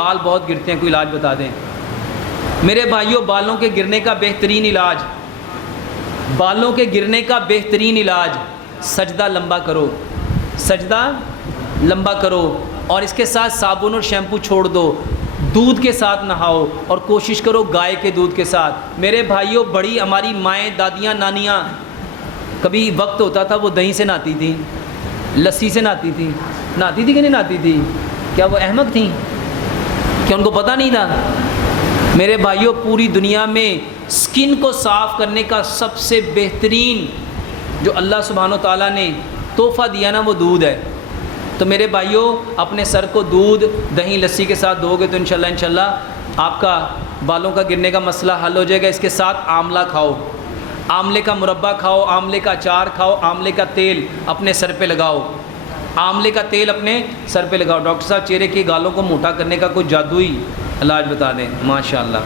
بال بہت گرتے ہیں، کوئی علاج بتا دیں میرے بھائیوں۔ بالوں کے گرنے کا بہترین علاج، بالوں کے گرنے کا بہترین علاج، سجدہ لمبا کرو، سجدہ لمبا کرو، اور اس کے ساتھ صابن اور شیمپو چھوڑ دو، دودھ کے ساتھ نہاؤ، اور کوشش کرو گائے کے دودھ کے ساتھ۔ میرے بھائیوں، بڑی ہماری مائیں، دادیاں، نانیاں، کبھی وقت ہوتا تھا وہ دہی سے نہاتی تھیں، لسی سے نہاتی تھیں، نہاتی تھی کہ نہیں نہاتی تھی؟ کیا وہ احمق تھیں؟ کیا ان کو پتہ نہیں تھا؟ میرے بھائیوں، پوری دنیا میں سکن کو صاف کرنے کا سب سے بہترین جو اللہ سبحانہ و تعالیٰ نے تحفہ دیا نا، وہ دودھ ہے۔ تو میرے بھائیوں، اپنے سر کو دودھ، دہی، لسی کے ساتھ دھو گے تو انشاءاللہ آپ کا بالوں کا گرنے کا مسئلہ حل ہو جائے گا۔ اس کے ساتھ آملہ کھاؤ، آملے کا مربع کھاؤ، آملے کا اچار کھاؤ، آملے کا تیل اپنے سر پہ لگاؤ، آملے کا تیل اپنے سر پہ لگاؤ۔ ڈاکٹر صاحب، چہرے کے گالوں کو موٹا کرنے کا کوئی جادوئی علاج بتا دیں۔ ماشاءاللہ۔